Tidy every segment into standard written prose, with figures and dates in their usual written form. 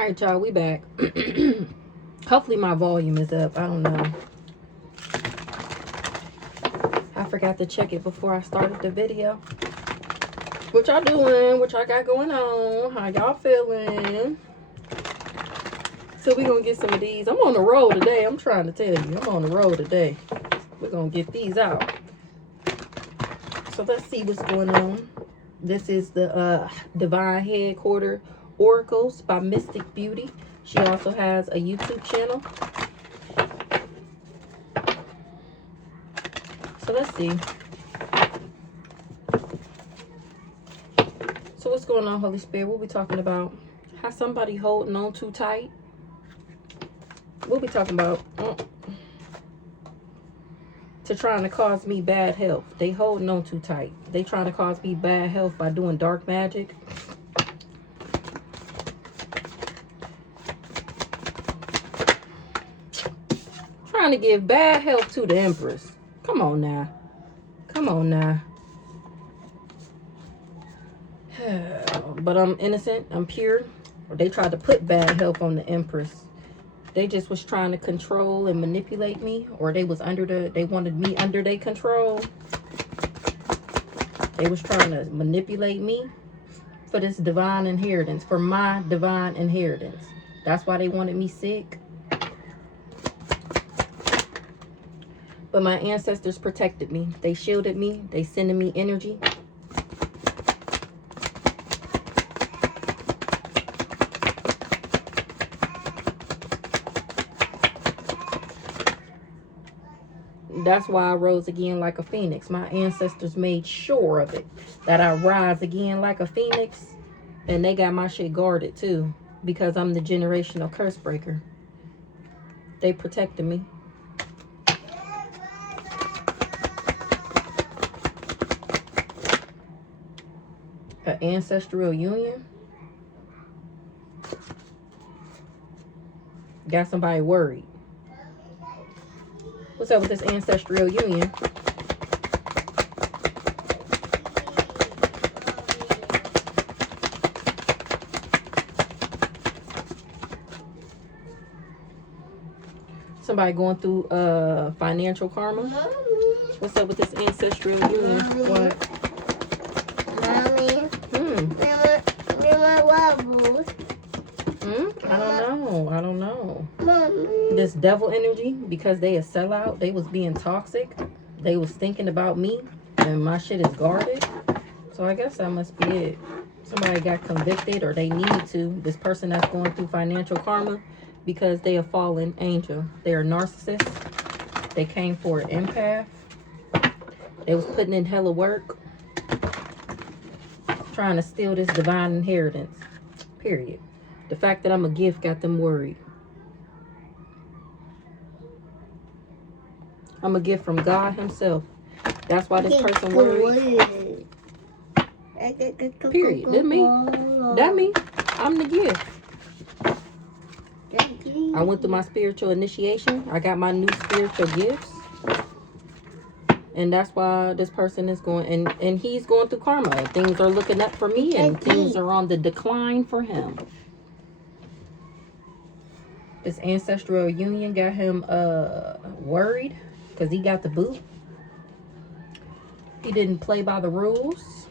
Alright, y'all, we back. Hopefully my volume is up. I don't know. I forgot to check it before I started the video. What y'all doing? What y'all got going on? How y'all feeling? So we gonna get some of these. I'm on the road today. I'm trying to tell you. I'm on the road today. We're gonna get these out. So let's see what's going on. This is the Divine Headquarter Oracles by Mystic Beauty. She also has a YouTube channel. So let's see. So what's going on, Holy Spirit? We'll be talking about how somebody holding on too tight. We'll be talking about to trying to cause me bad health. They holding on too tight. They trying to cause me bad health by doing dark magic. Trying to give bad health to the Empress. Come on now. Come on now. But I'm innocent. I'm pure. They tried to put bad health on the Empress. They just was trying to control and manipulate me. Or they was they wanted me under their control. They was trying to manipulate me for this divine inheritance. For my divine inheritance. That's why they wanted me sick. But my ancestors protected me. They shielded me. They sending me energy. That's why I rose again like a phoenix. My ancestors made sure of it. That I rise again like a phoenix. And they got my shit guarded too. Because I'm the generational curse breaker. They protected me. An ancestral union. Got somebody worried. What's up with this ancestral union? Somebody going through financial karma. What's up with this ancestral union? What? I don't know. This devil energy, because they a sellout, they was being toxic. They was thinking about me, and my shit is guarded. So I guess that must be it. Somebody got convicted, or they need to. This person that's going through financial karma, because they a fallen angel. They're a narcissist. They came for an empath. They was putting in hella work, trying to steal this divine inheritance. Period. The fact that I'm a gift got them worried. I'm a gift from God himself. That's why this person worried. Period. That me. That me. I'm the gift. I went through my spiritual initiation. I got my new spiritual gifts. And that's why this person is going, and he's going through karma. Things are looking up for me, and things are on the decline for him. This ancestral union got him worried because he got the boot. He didn't play by the rules.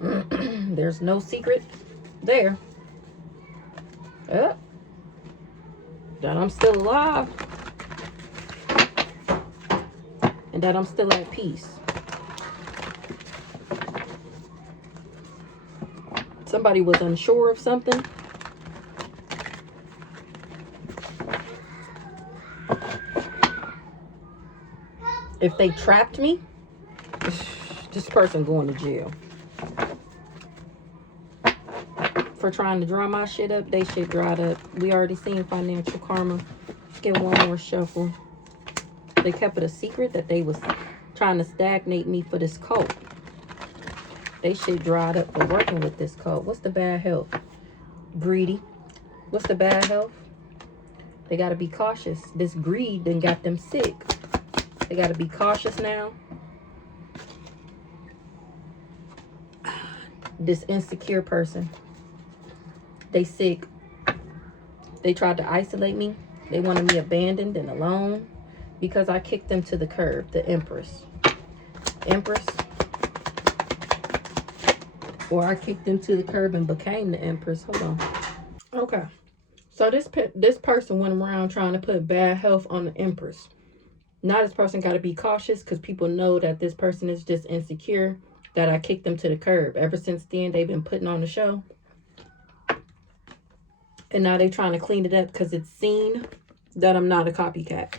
There's no secret there. That I'm still alive. And that I'm still at peace. Somebody was unsure of something. If they trapped me, this person going to jail. For trying to dry my shit up, they shit dried up. We already seen financial karma. Let's get one more shuffle. They kept it a secret that they was trying to stagnate me for this cult. They shit dried up for working with this cult. What's the bad health? Greedy. What's the bad health? They got to be cautious. This greed done got them sick. They got to be cautious now. This insecure person. They sick. They tried to isolate me. They wanted me abandoned and alone because I kicked them to the curb. The Empress. Empress. Or I kicked them to the curb and became the Empress. Hold on. Okay. So this person went around trying to put bad health on the Empress. Now this person got to be cautious because people know that this person is just insecure, that I kicked them to the curb. Ever since then, they've been putting on the show. And now they're trying to clean it up because it's seen that I'm not a copycat.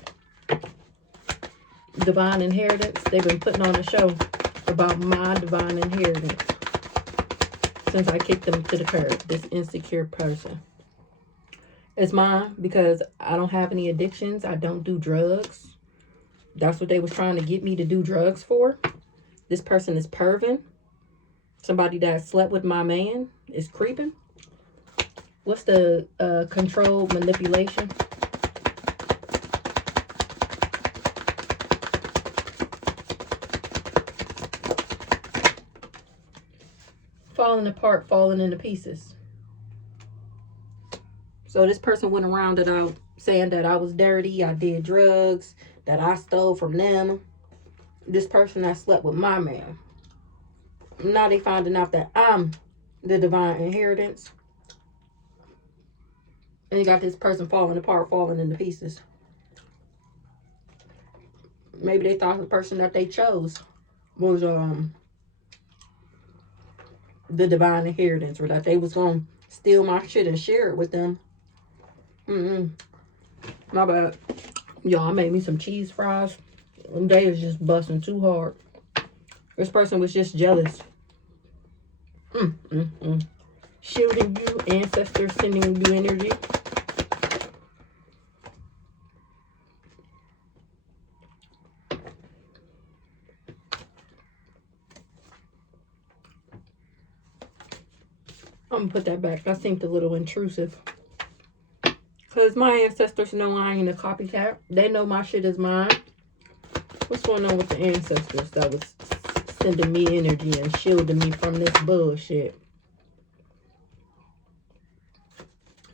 Divine inheritance. They've been putting on a show about my divine inheritance since I kicked them to the curb. This insecure person. It's mine because I don't have any addictions. I don't do drugs. That's what they was trying to get me to do drugs for. This person is perving. Somebody that slept with my man is creeping. What's the control manipulation? Falling apart, falling into pieces. So this person went around saying that I was dirty, I did drugs, that I stole from them. This person that slept with my man. Now they finding out that I'm the divine inheritance. And you got this person falling apart, falling into pieces. Maybe they thought the person that they chose was the divine inheritance, or that they was gonna steal my shit and share it with them. My bad. Y'all, I made me some cheese fries. They was just busting too hard. This person was just jealous. Shielding you, ancestors sending you energy. I'm gonna put that back. That seemed a little intrusive. Because my ancestors know I ain't a copycat. They know my shit is mine. What's going on with the ancestors that was sending me energy and shielding me from this bullshit?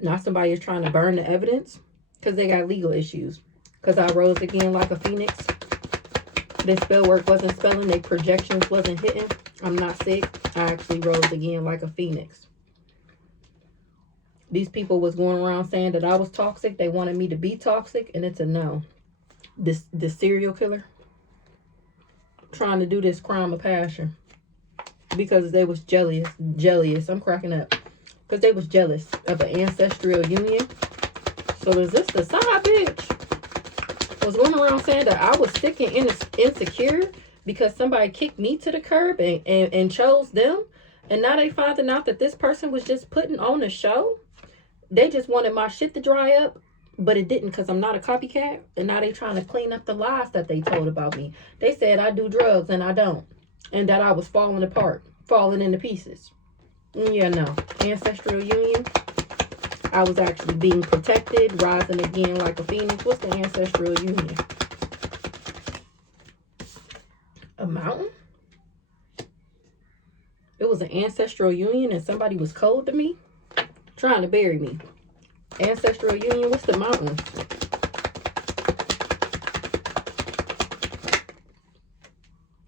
Now somebody is trying to burn the evidence because they got legal issues. Because I rose again like a phoenix. Their spell work wasn't spelling. Their projections wasn't hitting. I'm not sick. I actually rose again like a phoenix. These people was going around saying that I was toxic. They wanted me to be toxic, and it's a no. This serial killer trying to do this crime of passion because they was jealous. I'm cracking up because they was jealous of an ancestral union. So is this the side bitch? Was going around saying that I was sick and insecure because somebody kicked me to the curb and chose them, and now they finding out that this person was just putting on a show. They just wanted my shit to dry up, but it didn't because I'm not a copycat. And now they trying to clean up the lies that they told about me. They said I do drugs and I don't. And that I was falling apart, falling into pieces. Yeah, no. Ancestral union. I was actually being protected, rising again like a phoenix. What's the ancestral union? A mountain? It was an ancestral union and somebody was cold to me? Trying to bury me. Ancestral union, what's the mountain?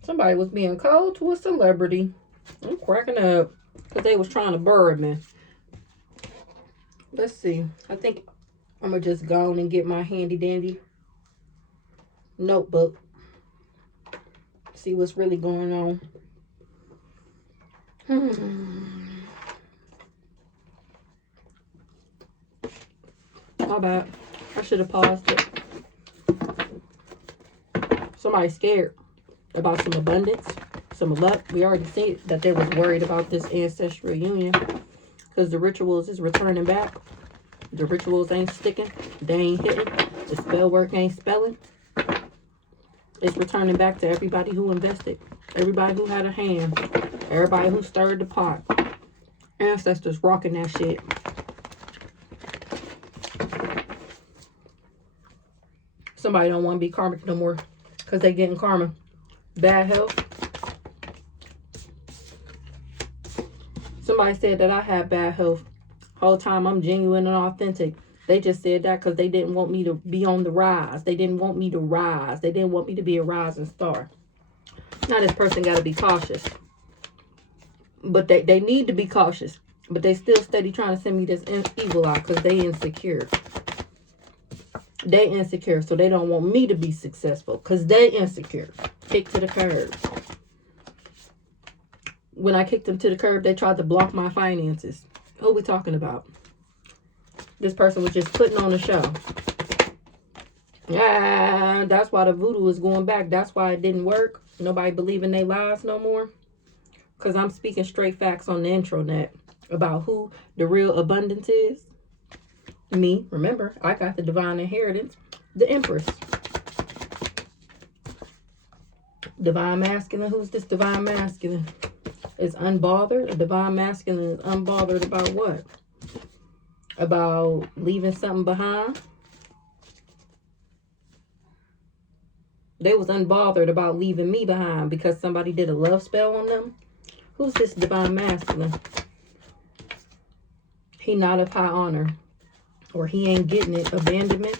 Somebody was being cold to a celebrity. I'm cracking up because they was trying to bury me. Let's see. I think I'm going to just go on and get my handy dandy notebook. See what's really going on. My bad. I should have paused it. Somebody scared about some abundance, some luck. We already seen that they was worried about this ancestral union because the rituals is returning back. The rituals ain't sticking. They ain't hitting. The spell work ain't spelling. It's returning back to everybody who invested. Everybody who had a hand. Everybody who stirred the pot. Ancestors rocking that shit. Somebody don't want to be karmic no more because they getting karma. Bad health. Somebody said that I had bad health. Whole time I'm genuine and authentic. They just said that because they didn't want me to be on the rise. They didn't want me to rise. They didn't want me to be a rising star. Now this person got to be cautious. But they need to be cautious. But they still steady trying to send me this evil eye because they insecure. They insecure, so they don't want me to be successful because they insecure. Kick to the curb. When I kicked them to the curb, they tried to block my finances. Who we talking about? This person was just putting on a show. Yeah, that's why the voodoo is going back. That's why it didn't work. Nobody believing they lies no more. Because I'm speaking straight facts on the intranet about who the real abundance is. Me. Remember, I got the divine inheritance. The Empress. Divine masculine. Who's this divine masculine? Is unbothered. A divine masculine is unbothered about what? About leaving something behind. They was unbothered about leaving me behind because somebody did a love spell on them. Who's this divine masculine? He not of high honor. Or he ain't getting it. Abandonment.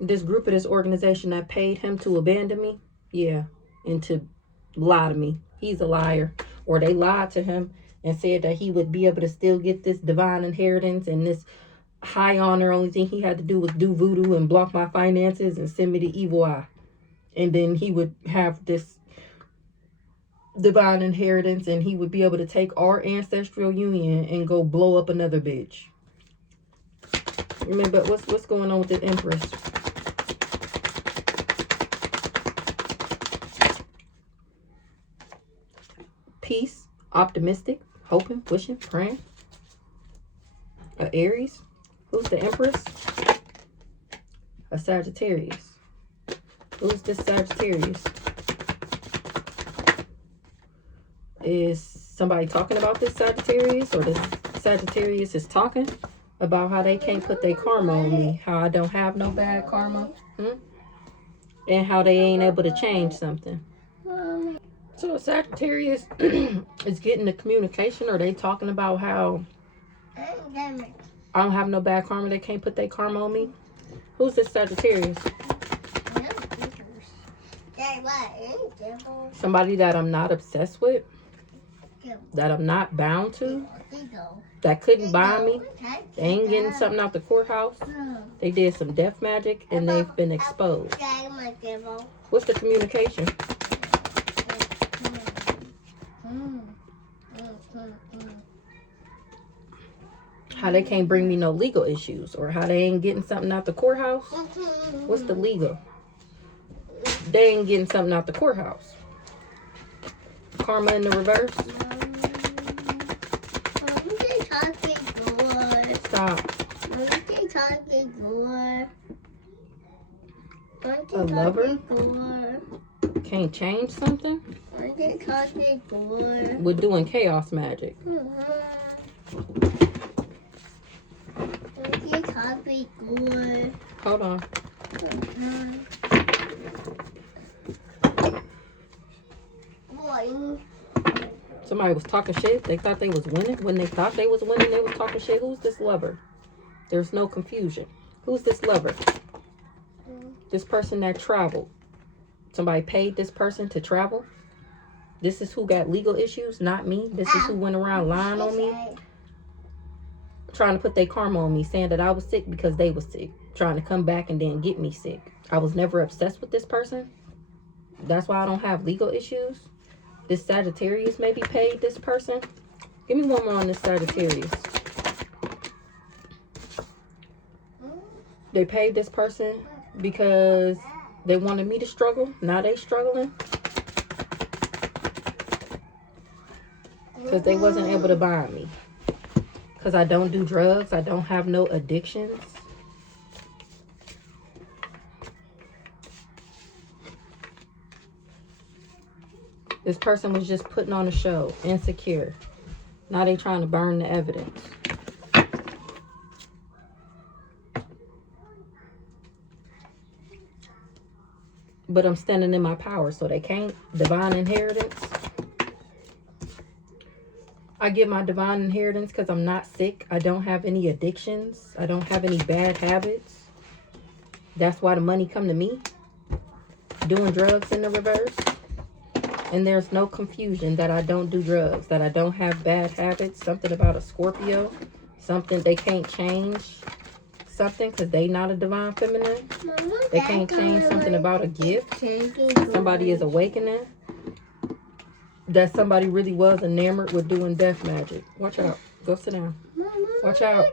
This group of this organization that paid him to abandon me. Yeah. And to lie to me. He's a liar. Or they lied to him and said that he would be able to still get this divine inheritance and this high honor. Only thing he had to do was do voodoo and block my finances and send me the evil eye. And then he would have this divine inheritance and he would be able to take our ancestral union and go blow up another bitch. Remember, what's going on with the Empress? Peace, optimistic, hoping, wishing, praying. A Aries. Who's the Empress? A Sagittarius. Who's this Sagittarius? Is somebody talking about this Sagittarius? Or this Sagittarius is talking about how they can't put their karma on me. How I don't have no bad karma. And how they ain't able to change something. So a Sagittarius is getting the communication. Or they talking about how I don't have no bad karma. They can't put their karma on me. Who's this Sagittarius? Somebody that I'm not obsessed with. That I'm not bound to. That couldn't buy me. They ain't getting something out the courthouse. They did some death magic and they've been exposed. What's the communication? How they can't bring me no legal issues. Or how they ain't getting something out the courthouse. What's the legal? They ain't getting something out the courthouse. Karma in the reverse. Stop. A lover can't change something. We're doing chaos magic. Hold on. Somebody was talking shit. They thought they was winning. When they thought they was winning, they was talking shit. Who's this lover? There's no confusion. Who's this lover? This person that traveled. Somebody paid this person to travel. This is who got legal issues, not me. This is who went around lying on me. Trying to put their karma on me, saying that I was sick because they was sick. Trying to come back and then get me sick. I was never obsessed with this person. That's why I don't have legal issues. This Sagittarius maybe paid this person. Give me one more on this Sagittarius. They paid this person because they wanted me to struggle. Now they struggling. Because they wasn't able to buy me. Because I don't do drugs. I don't have no addictions. This person was just putting on a show. Insecure. Now they trying to burn the evidence. But I'm standing in my power, so they can't. Divine inheritance. I get my divine inheritance because I'm not sick. I don't have any addictions. I don't have any bad habits. That's why the money come to me. Doing drugs in the reverse. And there's no confusion that I don't do drugs, that I don't have bad habits. Something about a Scorpio. Something they can't change. Something because they not a divine feminine. They can't change something about a gift. Somebody is awakening. That somebody really was enamored with doing death magic. Watch out. Go sit down. Watch out.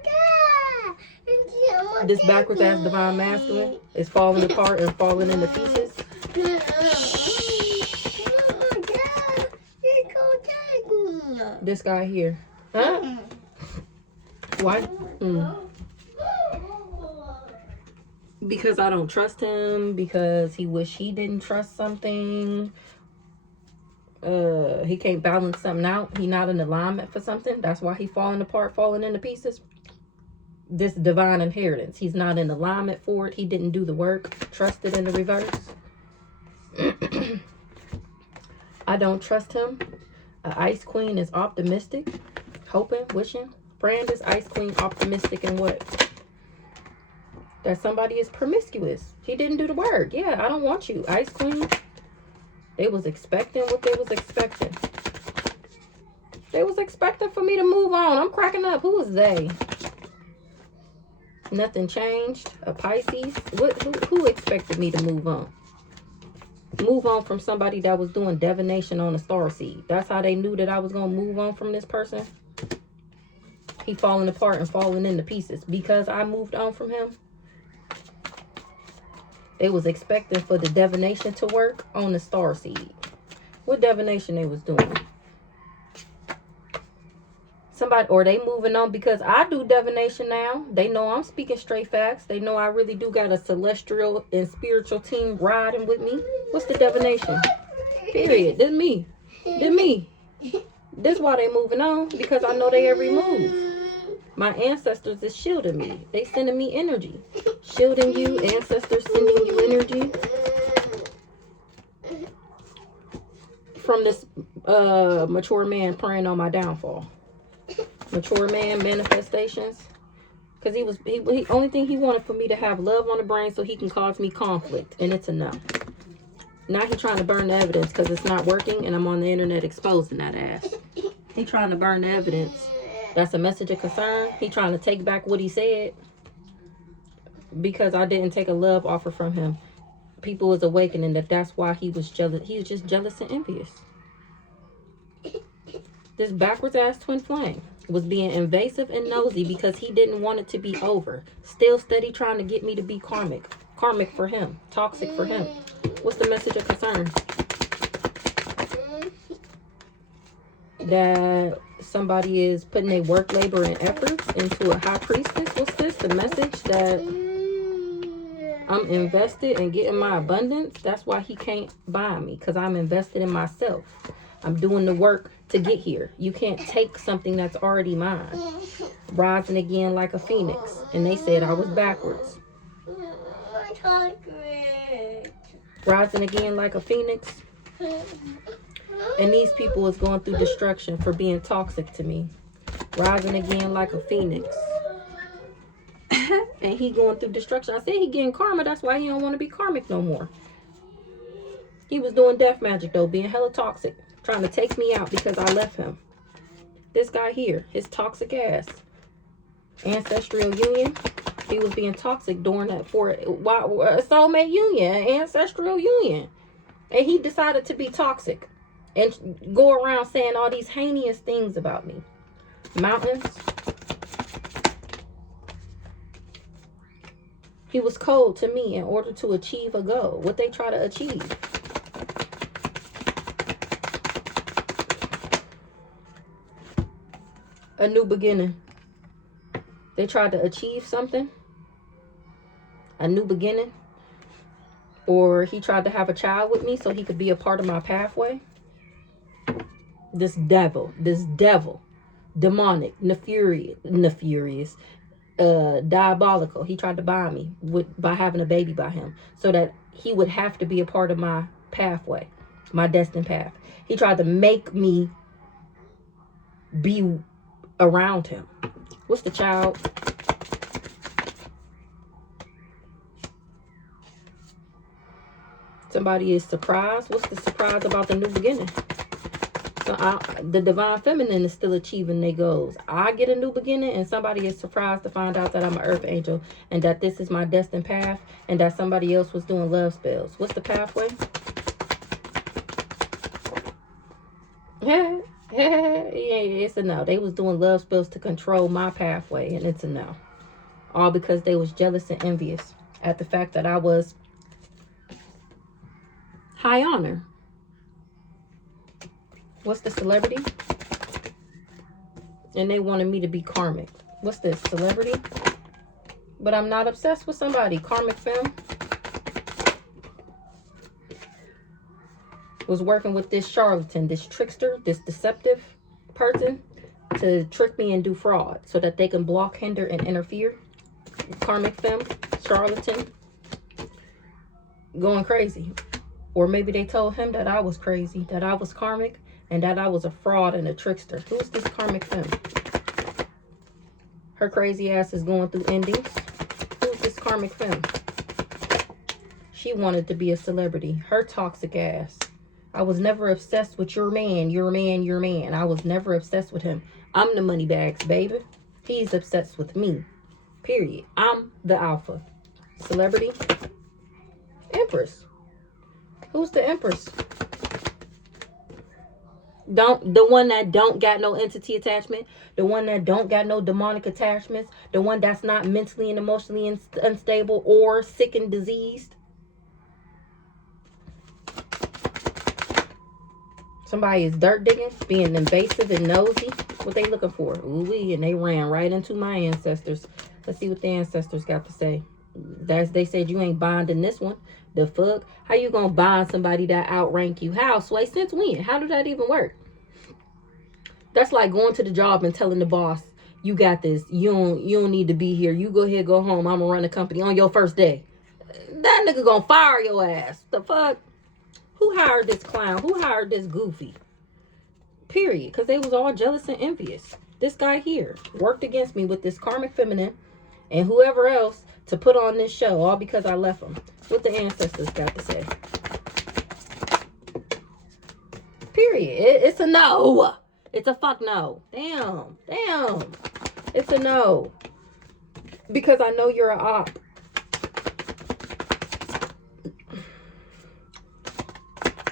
This backwards ass divine masculine is falling apart and falling into pieces. This guy here. Huh? Why? Because I don't trust him. Because he wish he didn't trust something. He can't balance something out. He not in alignment for something. That's why he falling apart, falling into pieces. This divine inheritance. He's not in alignment for it. He didn't do the work. Trusted in the reverse. I don't trust him. Ice Queen is optimistic. Hoping, wishing, praying. This Ice Queen optimistic in what? That somebody is promiscuous. He didn't do the work. Yeah, I don't want you. Ice Queen. They was expecting what they was expecting. They was expecting for me to move on. I'm cracking up. Who is they? Nothing changed. A Pisces. Who expected me to move on? Move on from somebody that was doing divination on a starseed. That's how they knew that I was going to move on from this person. He falling apart and falling into pieces because I moved on from him. They was expecting for the divination to work on the starseed. What divination they was doing? Somebody, or they moving on because I do divination now. They know I'm speaking straight facts. They know I really do got a celestial and spiritual team riding with me. What's the divination? Period. This me. This me. This why they moving on, because I know they every move. My ancestors is shielding me. They sending me energy. Shielding you. Ancestors sending you energy. From this mature man praying on my downfall. Mature man manifestations. Because he only thing he wanted for me to have love on the brain so he can cause me conflict. And it's enough. Now he trying to burn the evidence because it's not working and I'm on the internet exposing that ass. He trying to burn the evidence. That's a message of concern. He trying to take back what he said because I didn't take a love offer from him. People is awakening that's why he was jealous. He was just jealous and envious. This backwards ass twin flame was being invasive and nosy because he didn't want it to be over. Still steady trying to get me to be karmic. Karmic for him. Toxic for him. What's the message of concern? That somebody is putting their work, labor, and efforts into a high priestess. What's this? The message that I'm invested in getting my abundance. That's why he can't buy me, because I'm invested in myself. I'm doing the work to get here. You can't take something that's already mine. Rising again like a phoenix. And they said I was backwards. Rising again like a phoenix. And these people is going through destruction for being toxic to me. Rising again like a phoenix. And he going through destruction. I said he getting karma. That's why he don't want to be karmic no more. He was doing death magic though. Being hella toxic. Trying to take me out because I left him. This guy here. His toxic ass. Ancestral union. He was being toxic during that for a soulmate union. Ancestral union. And he decided to be toxic. And go around saying all these heinous things about me. Mountains. He was cold to me in order to achieve a goal. What they try to achieve. A new beginning. They tried to achieve something. A new beginning. Or he tried to have a child with me so he could be a part of my pathway. This devil, demonic, nefarious, diabolical. He tried to buy me by having a baby by him so that he would have to be a part of my pathway, my destined path. He tried to make me be around him. What's the child? Somebody is surprised. What's the surprise about the new beginning? So the divine feminine is still achieving their goals. I get a new beginning, and somebody is surprised to find out that I'm an earth angel and that this is my destined path and that somebody else was doing love spells. What's the pathway? Yeah, it's a no. They was doing love spells to control my pathway, and it's a no. All because they was jealous and envious at the fact that I was high honor. What's the celebrity? And they wanted me to be karmic. What's this? Celebrity? But I'm not obsessed with somebody. Karmic femme was working with this charlatan, this trickster, this deceptive person to trick me and do fraud so that they can block, hinder, and interfere. Karmic femme, charlatan, going crazy. Or maybe they told him that I was crazy, that I was karmic, and that I was a fraud and a trickster. Who's this karmic femme? Her crazy ass is going through endings. Who's this karmic femme? She wanted to be a celebrity. Her toxic ass. I was never obsessed with your man, your man, your man. I was never obsessed with him. I'm the money bags, baby. He's obsessed with me. Period. I'm the alpha. Celebrity. Empress. Who's the Empress? The one that don't got no entity attachment, the one that don't got no demonic attachments, the one that's not mentally and emotionally unstable or sick and diseased. Somebody is dirt digging, being invasive and nosy. What they looking for? Ooh-wee, and they ran right into my ancestors. Let's see what the ancestors got to say. They said you ain't bonding this one. The fuck? How you gonna bond somebody that outrank you? How? Sway, since when? How did that even work? That's like going to the job and telling the boss, you got this. You don't need to be here. You go ahead, go home. I'm gonna run the company on your first day. That nigga gonna fire your ass. The fuck? Who hired this clown? Who hired this goofy? Period. Because they was all jealous and envious. This guy here worked against me with this karmic feminine and whoever else to put on this show, all because I left them. What the ancestors got to say. Period. It's a no. It's a fuck no. Damn. It's a no. Because I know you're a op.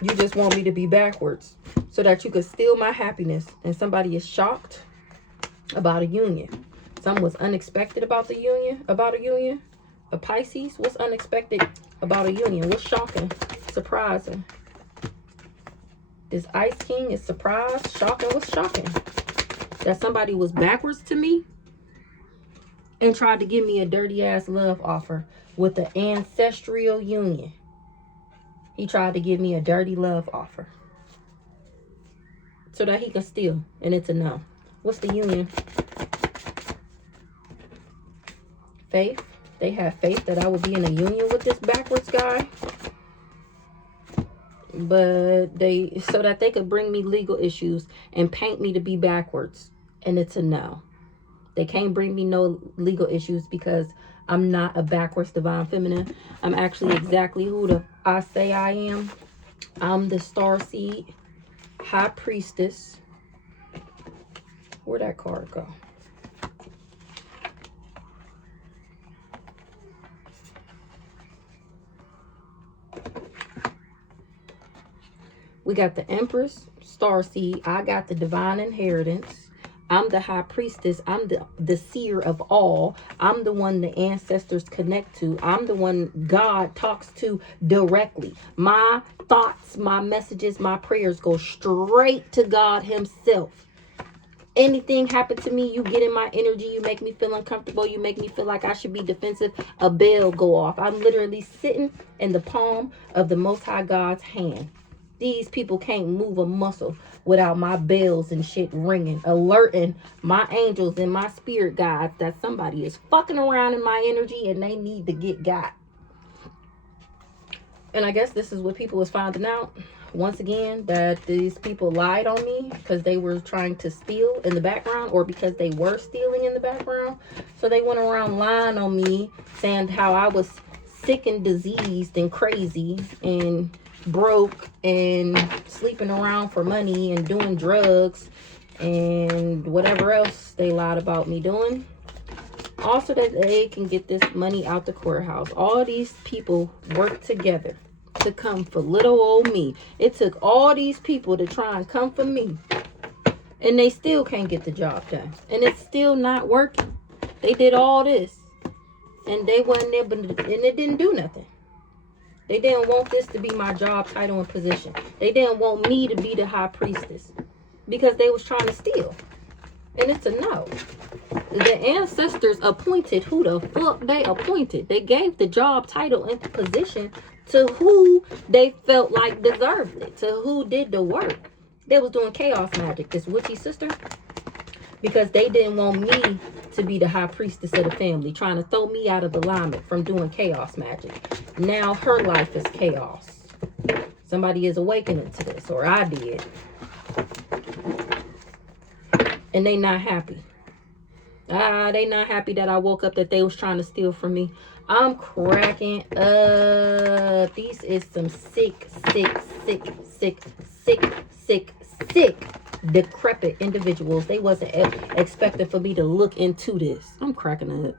You just want me to be backwards so that you could steal my happiness. And somebody is shocked about a union. Something was unexpected about the union. About a union. A Pisces. What's unexpected about a union? What's shocking? Surprising. This Ice King is surprised. Shocking. What's shocking? That somebody was backwards to me and tried to give me a dirty ass love offer with the ancestral union. He tried to give me a dirty love offer so that he can steal, and it's a no. What's the union? Faith. They have faith that I will be in a union with this backwards guy, but so that they could bring me legal issues and paint me to be backwards, and it's a no. They can't bring me no legal issues because I'm not a backwards divine feminine. I'm actually exactly who I say I am. I'm the starseed, high priestess. Where'd that card go? We got the Empress, starseed. I got the divine inheritance. I'm the high priestess. I'm the seer of all. I'm the one the ancestors connect to. I'm the one God talks to directly. My thoughts, my messages, my prayers go straight to God himself. Anything happen to me, you get in my energy, you make me feel uncomfortable, you make me feel like I should be defensive, a bell go off. I'm literally sitting in the palm of the Most High God's hand. These people can't move a muscle without my bells and shit ringing, alerting my angels and my spirit guides that somebody is fucking around in my energy and they need to get got. And I guess this is what people is finding out. once again, that these people lied on me because they were trying to steal in the background, or because they were stealing in the background. So they went around lying on me, saying how I was sick and diseased and crazy and broke and sleeping around for money and doing drugs and whatever else they lied about me doing. Also, that they can get this money out the courthouse. All these people work together to come for little old me. It took all these people to try and come for me, and they still can't get the job done, and it's still not working. They did all this, and they wasn't there, and it didn't do nothing. They didn't want this to be my job title and position. They didn't want me to be the high priestess, because they was trying to steal. And it's a no. The ancestors appointed who the fuck they appointed. They gave the job title and position to who they felt like deserved it, to who did the work. They was doing chaos magic, this witchy sister, because they didn't want me to be the high priestess of the family, trying to throw me out of alignment from doing chaos magic. Now her life is chaos. Somebody is awakening to this, or I did. And they not happy. They not happy that I woke up that they was trying to steal from me. I'm cracking up. These is some sick, decrepit individuals. They wasn't expecting for me to look into this. I'm cracking up.